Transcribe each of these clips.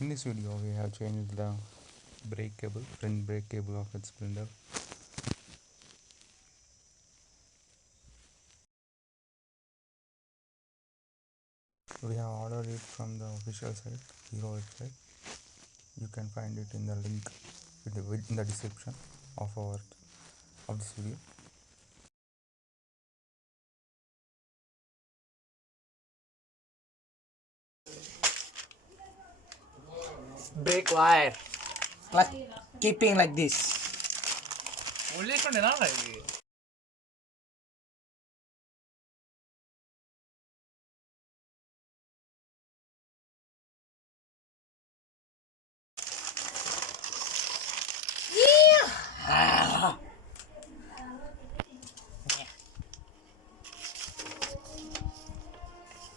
In this video, we have changed the brake cable, front brake cable of its Splendor. We have ordered it from the official site, Hero website. You can find it in the link in the description of this video. Brake wire, like keeping like this.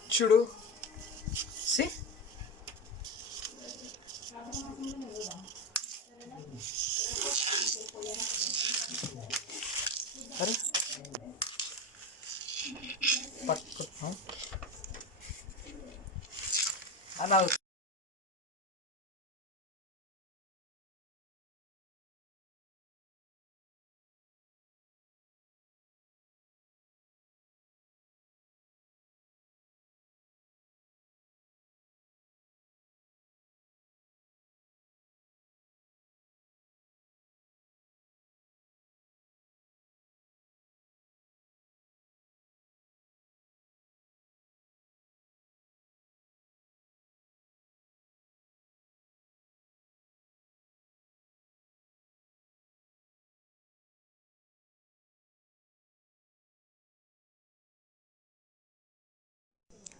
Chudu, see? Are పట్టుకో అలా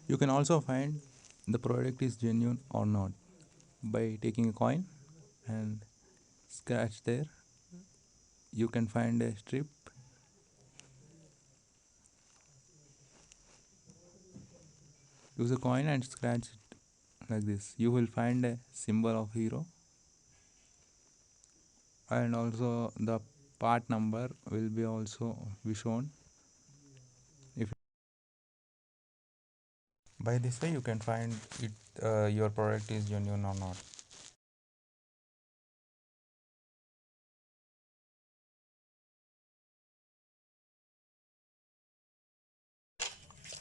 You can also find the product is genuine or not by taking a coin and scratch there. You can find a strip. Use a coin and scratch it like this. You will find a symbol of Hero, and also the part number will be shown. If by this way you can find it your product is genuine or not.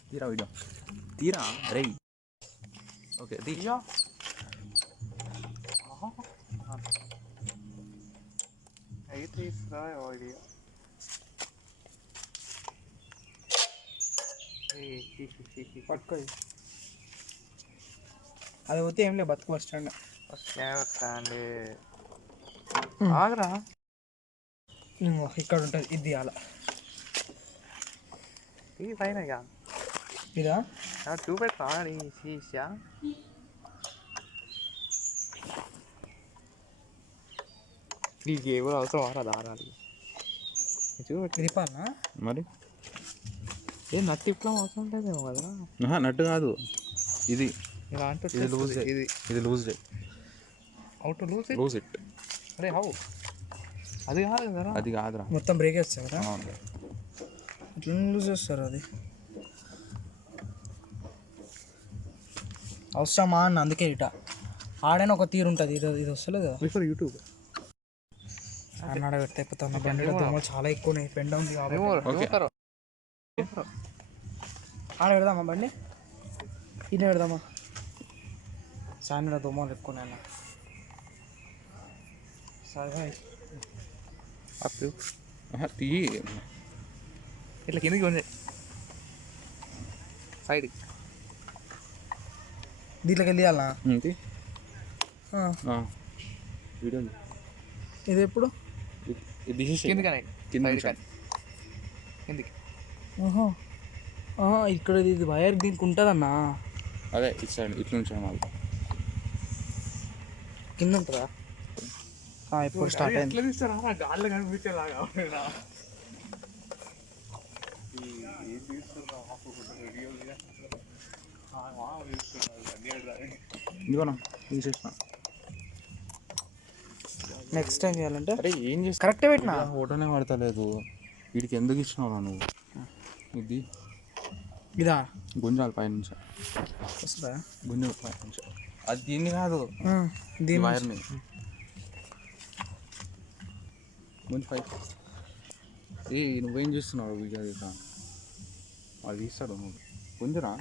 Tira video. Tira, ready. Okay, Yeah. It is the idea. పట్టుకో అది పోతే ఏం లేదు బతుకు bus stand stand ఆగరా ఇక్కడ ఉంటుంది ఇది అలా ఇది పైన ఇదా చూపెట్టా శీషా ఈ కేబుల్ అవసరం ఆరా దారాలి చూపెట్టి తిప్పాలనా మరి ఏ నట్టు ఇట్లా అవసరం లేదేమో కదా నట్టు కాదు ఇది ఇలా అంటే ఇది లూజ్ ఇది loose how to loose it అరే హౌ అది కాదు కదా అది కాదురా మొత్తం బ్రేక్ వేస్తారు కదా ఇట్లా లూజ్ చేస్తారు అది అవసరమా అన్న అందుకే ఇట ఆడైనా ఒక తీరు ఉంటుంది ఇది వస్తలేదు కదా ఫర్ యూట్యూబ్ అన్నాడ పెడితే అయిపోతాను బండి దోమ చాలా ఎక్కువ ఉన్నాయి పెండ ఉంది ఆడ పెడదామా బండి ఇన్న పెడదామా సాయంత్రం దోమలు ఎక్కువ అన్న సరే తీ ఇట్లా కిందకి ఉంది సైడ్ దీంట్లోకి వెళ్ళాలా వీడియో ఇది ఎప్పుడు కిందికి ఇక్కడ ఇది వైర్ దీనికి ఉంటుందన్నా అదే ఇటు సైడ్ ఇట్లా నుంచి మాది కింద ఉంటుందా ఇప్పుడు స్టార్ట్ అయింది గాల్లో కనిపించేలాగా ఇదిగోనా తీసేసిన నెక్స్ట్ టైం చేయాలంటే అరే ఏం చేస్తా కరెక్టే పెట్టినా ఫోటోనే పడతలేదు వీడికి ఎందుకు ఇచ్చినావు నువ్వు ఇది ఇదా గుంజాలి పైనుంచి వస్తుందా గుంజాలి పైనుంచి అది దీన్ని కాదు, దీని వైర్ని ముందు ఫైవ్. నువ్వేం చూస్తున్నావు వీడియో తీసా? అది తీస్తాడు నువ్వు ఉందిరా.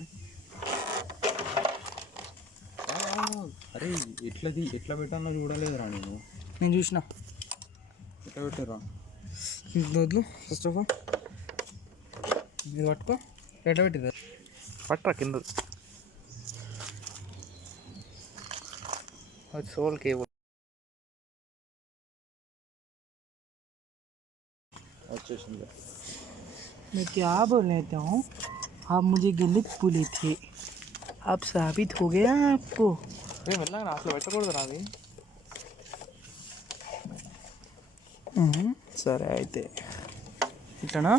అరే ఎట్లా పెట్టాలో చూడలేదురా నేను చూసిన. ఎట్లా పెట్టారా? వద్దు ఫస్ట్ ఆఫ్ ఆల్ ఇది పట్టుకో. ఎట్లా పెట్టింది పట్టరా కింద సోల్ కేబుల్. వచ్చేసింది. मैं क्या बोलने देता हूँ, आप मुझे गलत बोले थे, अब साबित हो गया आपको. మెల్లగా అసలు పెట్టకూడదు రాది. సరే అయితే ఇట్లనా?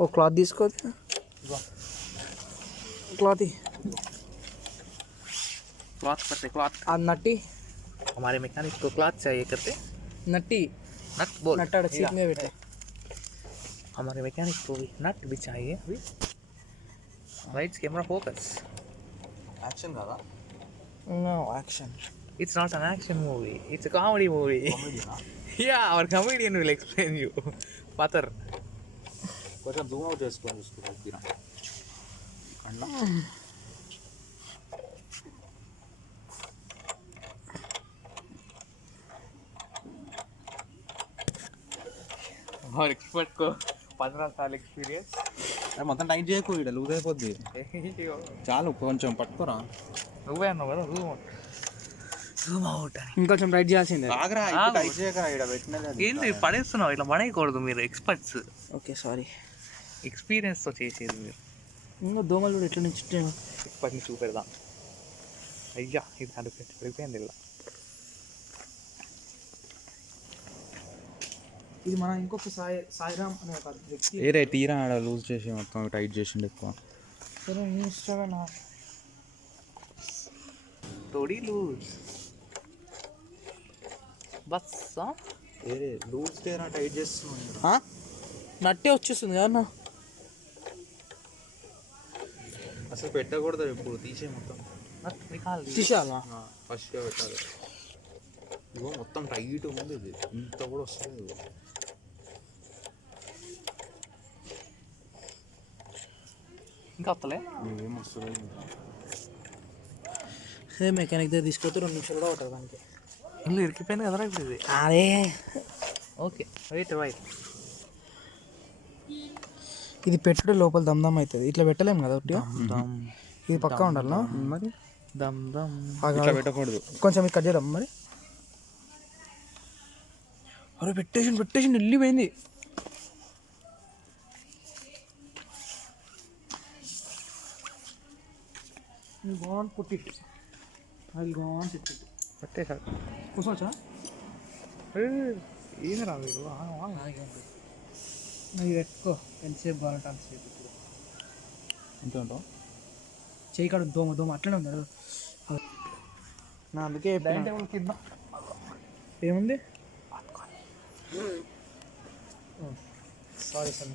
ఓ క్లాత్ తీసుకో. क्लॉथ ही क्लॉथ करते क्लॉथ आज नट्टी हमारे मैकेनिक को क्लॉथ चाहिए करते नट्टी नट बोल नट सीट में बैठे हमारे मैकेनिक को भी नट भी चाहिए अभी. लाइट्स कैमरा फोकस యాక్షన్ కదా? No action. It's not an action movie. It's a comedy movie. Yeah, our comedian will explain you. Patar. కొంచెం జూమ్ అవుట్ చేసుకొని చూసుకుంటా. और एक्सपर्ट को 15 साल एक्सपीरियंस. మొత్తం టైట్ చేయకు, ఇక్కడ లూజ్ అయిపోద్ది. చాలు కొంచెం పట్టుకోరా. నువ్వే అన్నావు కదా జూమ్ అవుట్ అని. ఇంకొంచెం రైట్ చేయాల్సిందే. టైట్ చేయకరా, ఇక్కడ పెట్టినది. ఏంది పడేస్తున్నావు? ఇట్లా పడేయకూడదు, మీరు ఎక్స్పర్ట్స్. Okay sorry. ఎక్స్పీరియన్స్తో చేసేది మీరు. ఇంకా దోమలు కూడా ఎట్లా నుంచి ఎక్స్పర్ట్ని చూపెడదాం. అయ్యా ఇది అడిగిపోయింది ఇలా. ఇది మన ఇంకొక సాయిరామ్ అనే ఒక వ్యక్తి. ఏరే తీరా ఆడ లూజ్ చేసి మొత్తం టైట్ చేసిండు ఎక్కువ. సరే నీ ఇష్టమే నా. थोड़ी लूज बस. ఏరే లూజ్ తీరా టైట్ చేస్తున్నా. నట్టే వచ్చేస్తుంది కదా. అసలు పెట్టకూడదు, ఇప్పుడు తీసే మొత్తం తీసేయాలా? ఫస్ట్గా పెట్టాలి. ఇగో మొత్తం టైట్ ఉంది, ఇది ఇంత కూడా వస్తుంది. ఇంకా వస్తలే ఏం వస్తుంది? అదే మెకానిక్ దగ్గర తీసుకొస్తే 2 నిమిషాలు కూడా పట్టదు దానికి. ఇల్లు ఇరికిపోయింది కదరా ఇప్పుడు ఇది. అదే ఓకే రైట్ రైట్. ఇది పెట్టుడు లోపల దమ్దమ్ అవుతుంది. ఇట్లా పెట్టలేము కదా ఒకటి. ఇది పక్కా ఉండాలా మరి. దమ్ దమ్ ఇట్లా పెట్టకూడదు. కొంచెం ఇది కట్ చేయడం మరి. అరే పెట్టేసి వెళ్ళిపోయింది. Gone put it. I will go on sit it. పట్టేసాడు. కూర్చోవచ్చా? ఏమి రా మీరు. ఇది పెట్టుకో, ఎంతసేపు కావాలంటే అంతసేపు. ఎంత ఉంటావు? చేయి కాడు దోమ అట్లనే ఉంది. నా అందుకే కింద ఏముంది? Sorry sir.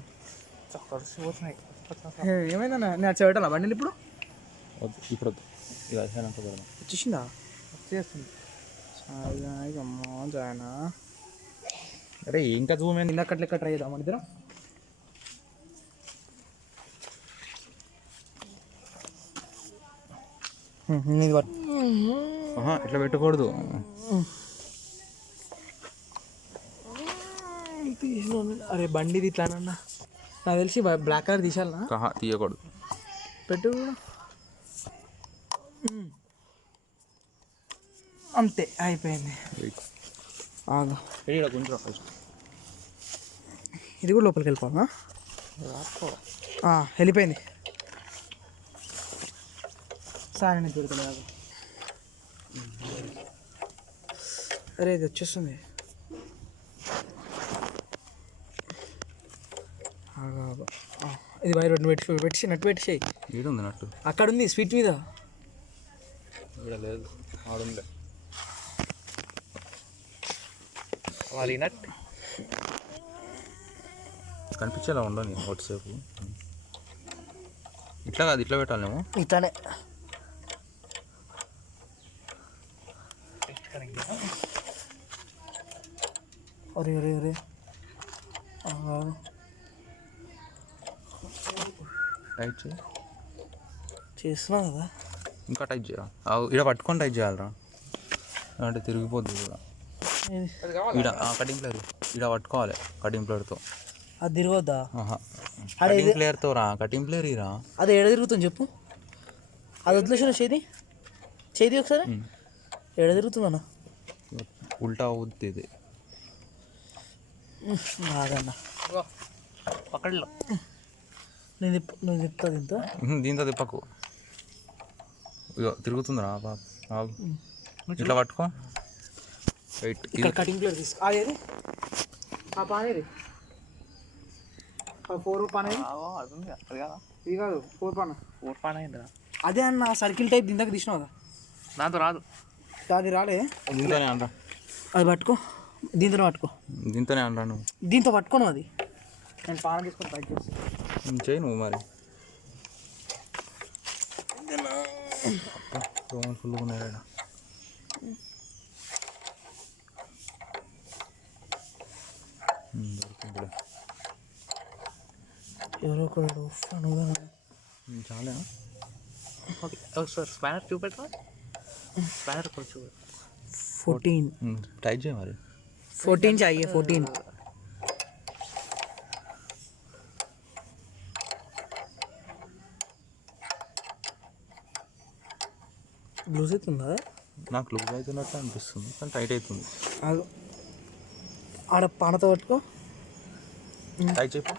ఏమైందన్నా? నేను వచ్చి పెట్టాలా బండిని ఇప్పుడు? ఇప్పుడు ఇది అయిపోయినాక పెడదాం. వచ్చేసిందా? వచ్చేస్తుంది. అమ్మో జాయనా. అరే ఇంకా జూమ్ అయింది. ఇందాక లెక్క ట్రై చేద్దాం మన ఇద్దరం. ఇట్లా పెట్టకూడదు. అరే బండిది ఇట్లానన్నా నాకు తెలిసి బ్లాక్ కలర్ తీసాలనా? తీయకూడదు. పెట్టు. అంతే అయిపోయింది. ఆగా కొంచెం ఫస్ట్ ఇది కూడా లోపలికి వెళ్ళిపోవాలా? వెళ్ళిపోయింది. సార్ నేను దొరకలేదు. అరే ఇది వచ్చేస్తుంది. ఇది వైర్ పెట్టి నట్టు పెట్టేసాయి. ఏడుంది నట్టు? అక్కడ ఉంది స్వీట్ మీద. ఇక్కడ లేదు, ఆడుండే. हमारी नट కనిపించేలా ఉండని వాట్సాప్ ఇట్లా కాదు ఇట్లా పెట్టాలేమో ఇట్లానే अरे अरे अरे టైట్ చేయి చేస్తున్నా కదా ఇంకా టైట్ చేయాలి ఇక్కడ పట్టుకొని టైట్ చేయాలరా అంటే తిరిగిపోద్ది కూడా ఇక్కడ కటింగ్ ప్లేయర్ ఇక్కడ పట్టుకోవాలి కటింగ్ ప్లేయర్తో అది తిరగొద్దా కటింగ్ ప్లేయర్తో రా కటింగ్ ప్లేయర్ రా అది ఎడ తిరుగుతుంది చెప్పు అది వదిలేసిన చేతి ఒకసారి ఎడ తిరుగుతుందన్న ఉల్టా అవుద్ది ఇది బాగన్నా पकड़ लो నువ్వు చెప్తా దీంతో దీంతో తిప్పకు ఇగో తిరుగుతుందిరా ఆగు ఇట్లా పట్టుకో రైట్ ఇక్కడ కటింగ్ ప్లేయర్ తీసుకో అదేది ఆ పానేది ఆ 4 పానేది ఇది కాదు 4 పాన फोर पाना है అదే అన్న సర్కిల్ టైప్ దీందాక తీసినావు కదా ना तो रात అది రాలే దీంతోనే అనరా అది పట్టుకో దీంతోనే పట్టుకో దీంతోనే అనరా నువ్వు దీంతో పట్టుకోను అది నేను పాన తీసుకొని బయట చేస్తాను చేయి నువ్వు మరి దోమలు ఫుల్గా ఉన్నాయి దొరికిందిలే ఎవరో ఒకరు చాలా ओके सर स्पैनर क्यों बैठ रहा स्पैनर को छू 14 టైట్ చేయి మరి 14 चाहिए 14 లూజ్ అవుతుందా నాకు లూజ్ అవుతున్నట్టు అనిపిస్తుంది కానీ టైట్ అవుతుంది ఆడ పానతో పట్టుకో టైట్ చెప్పు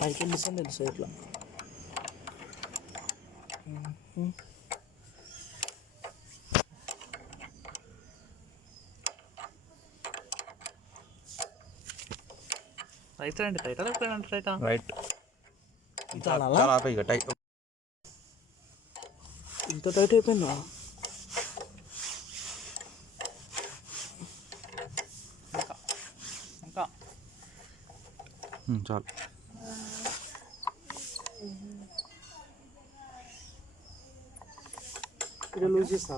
పైకి వెళ్ళిస్తాను తెలుసు ఇట్లా రైట్ అండి రైట్ లేకపోతే రైటా రైట్ చాలా చాలా ఆపే ఇక టైట్ ఇంత టైట్ అయిపోయిందా ఇంకా చాలు ఇక్కడ లూజ్ చేస్తా